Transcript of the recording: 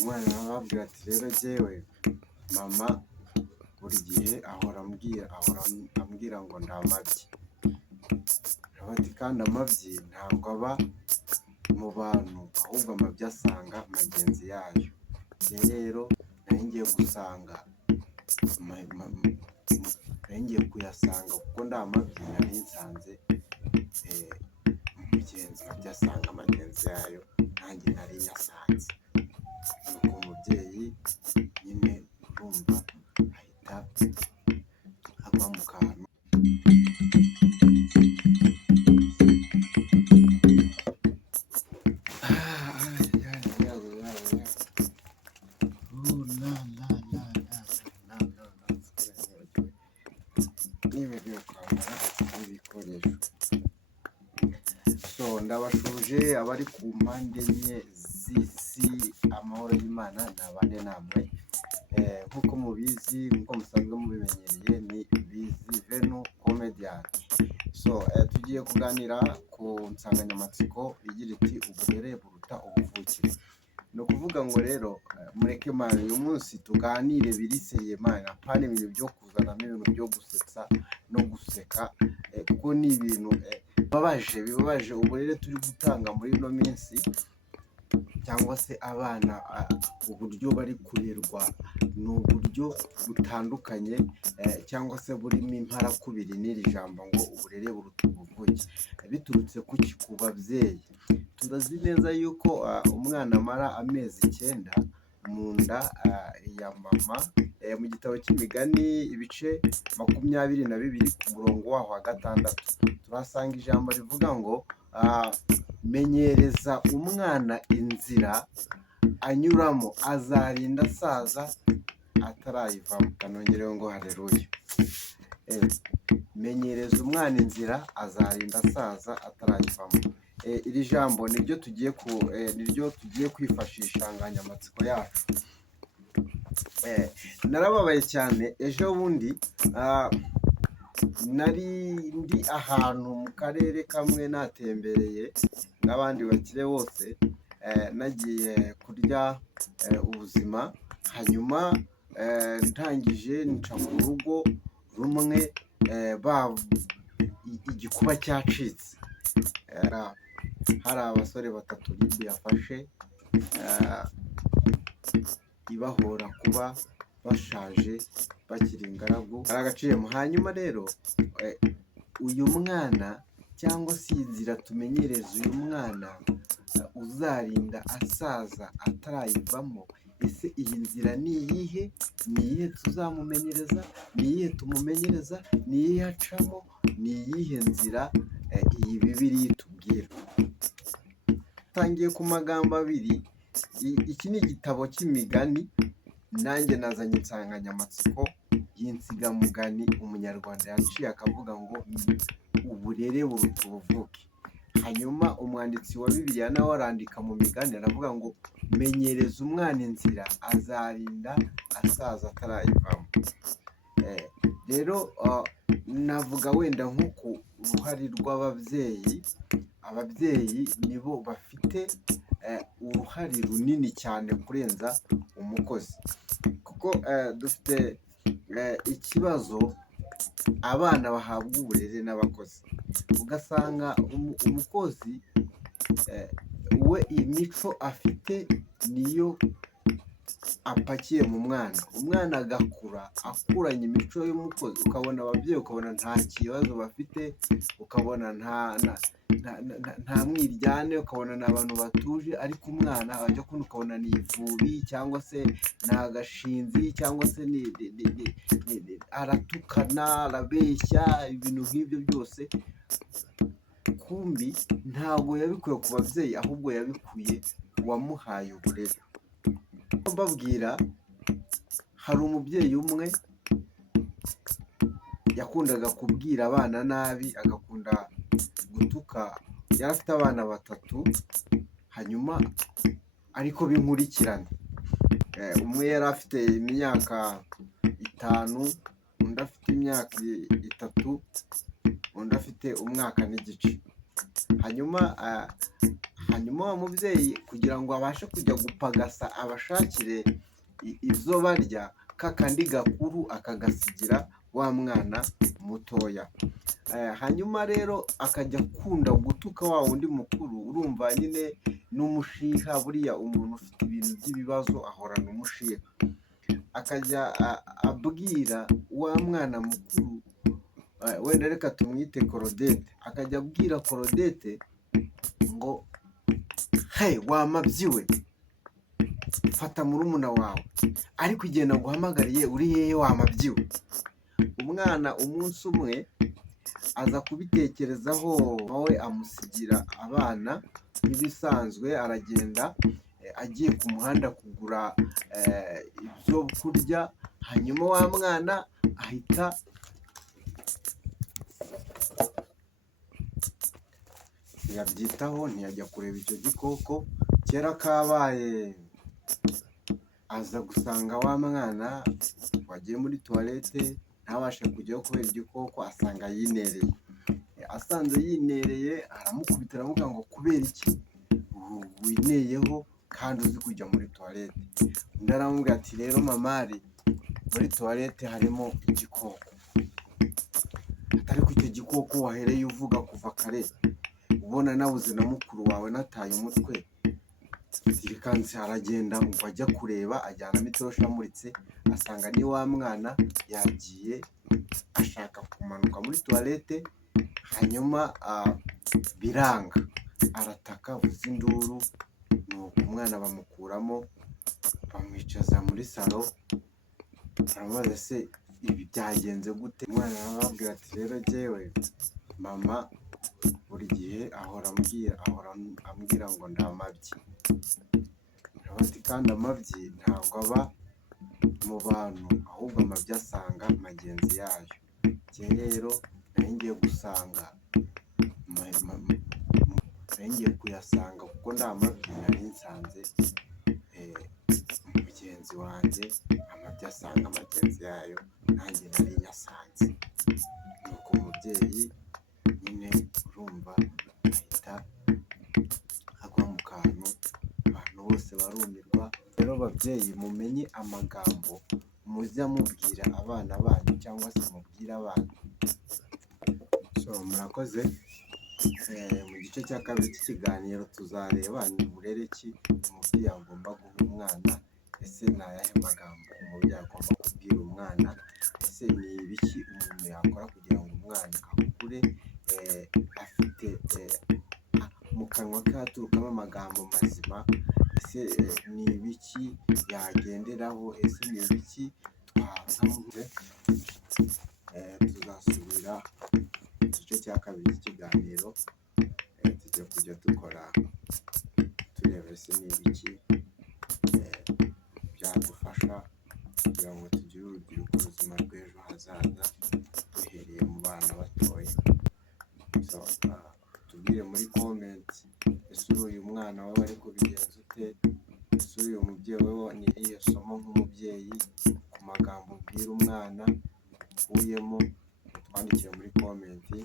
umwana arababwira ati rero jyewe mama buri gihe ahora ambwira ngo nta mabyi. Bati kandi amabyi ntabwo aba mu bantu ahubwo amabyi asanga magenzi yayo. Rero nari ngiye kuyasanga kuko nta mabyi nari nsanze mugenzi amabyi asanga magenzi yayo, nanjye nari nyasanze. Nuko umubyeyi nyine urumva ahita ava mu kantu. Ndabashuje abari ku mpande enye z'isi, amahoro y'Imana nabane namwe. Nk'uko mubizi, nk'uko musanzwe mubimenyereye, ni Bizi Venu Comedian. Tugiye kuganira ku nsanganyamatsiko igira iti uburere buruta ubuvukire. Ni ukuvuga ngo rero mureke mani uyu munsi tuganire biriseye mani, apana ibintu byo kuzanamo ibintu byo gusetsa no guseka, kuko ni ibintu bibabaje uburere turi gutanga muri ino minsi, cyangwa se abana uburyo bari kurerwa ni uburyo butandukanye, cyangwa se burimo imparakubiri n'iri jambo ngo uburere buruta ubuvukire. Biturutse ku babyeyi. Turazi neza yuko umwana amara amezi 9 mu nda ya mama. Mu gitabo cy'imigani ibice 22 ku murongo waho wa 6 turasanga ijambo rivuga ngo menyereza umwana inzira anyuramo azarinda asaza atarayivamo. Kanongereho ngo haleluya. Menyereza umwana inzira azarinda asaza atarayivamo. Iri jambo niryo tugiye kwifashisha insanganyamatsiko yacu. Narababaye cyane ejo bundi, nari ndi ahantu mu karere kamwe natembereye n'abandi bakire bose, nagiye kurya ubuzima, hanyuma ntangije nca mu rugo rumwe igikuba cyacitse. Hari abasore 3 Libi yafashe ibahora kuba bashaje bakiri ingaragu, aragaciyemo. Hanyuma rero uyu mwana cyangwa se inzira tumenyereza uyu mwana uzarinda asaza atarayivamo, ese iyi nzira ni iyihe? Ni iyihe tuzamumenyereza? Ni iyihe tumumenyereza? Ni iyihe acamo? Ni iyihe nzira iyi Bibiliya itubwira? Tangiye ku magambo abiri. Iki ni igitabo cy'imigani, nanjye nazanye insanganyamatsiko y'insigamugani umunyarwanda yaciye akavuga ngo uburere buruta ubuvuke. Hanyuma umwanditsi wa Bibiliya nawe arandika mu migani aravuga ngo menyereza umwana inzira azarinda asaza atarayivamo. Rero navuga wenda nko ku ruhare rw'ababyeyi. Ababyeyi nibo bafite uruhare runini cyane kurenza umukozi, kuko dufite ikibazo, abana bahabwa uburere n'abakozi. Ugasanga umukozi we imico afite niyo apakiye mu mwana, umwana agakura akuranye imico y'umukozi. Ukabona ababyeyi ukabona nta kibazo bafite, ukabona nta mwiryane, ukabona ni abantu batuje, ariko umwana wajya kubona ukabona ni ivubi, cyangwa se ni agashinzi, cyangwa se aratukana, arabeshya, ibintu nk'ibyo byose. Kumbi ntabwo yabikuye ku babyeyi, ahubwo yabikuye ku wamuhaye uburere. Mbabwira, hari umubyeyi umwe yakundaga kubwira abana nabi, agakunda gutuka. Yari afite abana 3, hanyuma ariko binkurikirana. Umwe yari afite imyaka 5, undi afite imyaka 3, undi afite umwaka n'igice. Hanyuma hanyuma wa mubyeyi kugira ngo abashe kujya gupagasa abashakire ibyo barya, kakandi gakuru akagasigira wa mwana mutoya. Hanyuma rero akajya akunda gutuka wa wundi mukuru. Urumva nyine n'umushiha, buriya umuntu ufite ibintu by'ibibazo ahorana umushiha. Akajya abwira wa mwana mukuru, wenda reka tumwite Korodete, akajya abwira Korodete ngo hey wamabyiwe, fata murumuna wawe, ariko igihe naguhamagariye uri hehe wamabyiwe. Umwana umunsi umwe aza kubitekerezaho, nawe amusigira abana nk'ibisanzwe, aragenda agiye ku muhanda kugura ibyo kurya. Hanyuma wa mwana ahita ntiyabyitaho, ntiyajya kureba icyo gikoko. Kera kabaye aza gusanga wa mwana wagiye muri tuwarete ntabashe kujyaho kubera igikoko, asanga yinereye. Asanze yinereye aramukubita, aramubwira ngo kubera iki wineyeho kandi uzi kujya muri tuwarete? Undi aramubwira ati rero mamari, muri tuwarete harimo igikoko. Ariko icyo gikoko wahereye uvuga kuva kare, ubona nabuze na mukuru wawe nataye umutwe. Kansi aragenda ngo ajya kureba, ajyanamo itoroshi amuritse, asanga ni wa mwana yagiye ashaka kumanuka muri tuwarete. Hanyuma biranga, arataka, avuza induru, nuko umwana bamukuramo, bamwicaza muri salo. Aramubaza se ibi byagenze gute? Umwana arababwira ati rero jyewe mama buri gihe ahora ambwira ngo ndamabyi. Ati kandi amabyi ntabwo aba mu bantu, ahubwo amabyi asanga magenzi yayo. Njye rero nari ngiye gusanga nari ngiye kuyasanga, kuko nta mabyi nari nsanze mugenzi wanjye, amabyi asanga magenzi yayo, nanjye nari nyasanze. Nuko umubyeyi nyine urumva ahita agwa mu kantu, abantu bose barumirwa. Rero babyeyi, mumenye amagambo mujya mubwira abana banyu cyangwa se mubwira abana. Murakoze. Mu gice cya kabiri cy'ikiganiro tuzareba ni uburere ki umubyeyi agomba guha umwana. Ese ni ayahe magambo umubyeyi agomba kubwira umwana? Ese ni ibiki umuntu yakora kugira ngo umwana akure afite mu kanwa ke haturukamo amagambo mazima? Ese ni ibiki yagenderaho? Ese ni ibiki twasanze? Tuzasubira mu gice cya kabiri cy'ikiganiro, tujya kujya dukora tureba ese ni ibiki byadufasha kugira ngo tugire urubyiruko ruzima rw'ejo hazaza, duhereye mu bana batoya. Tubwire muri komenti, ese uyu mwana wawe ari kubigenza ute? Ese uyu mubyeyi we ni irihe somo nk'umubyeyi ku magambo ubwira umwana ukuyemo? Twandikire muri komenti.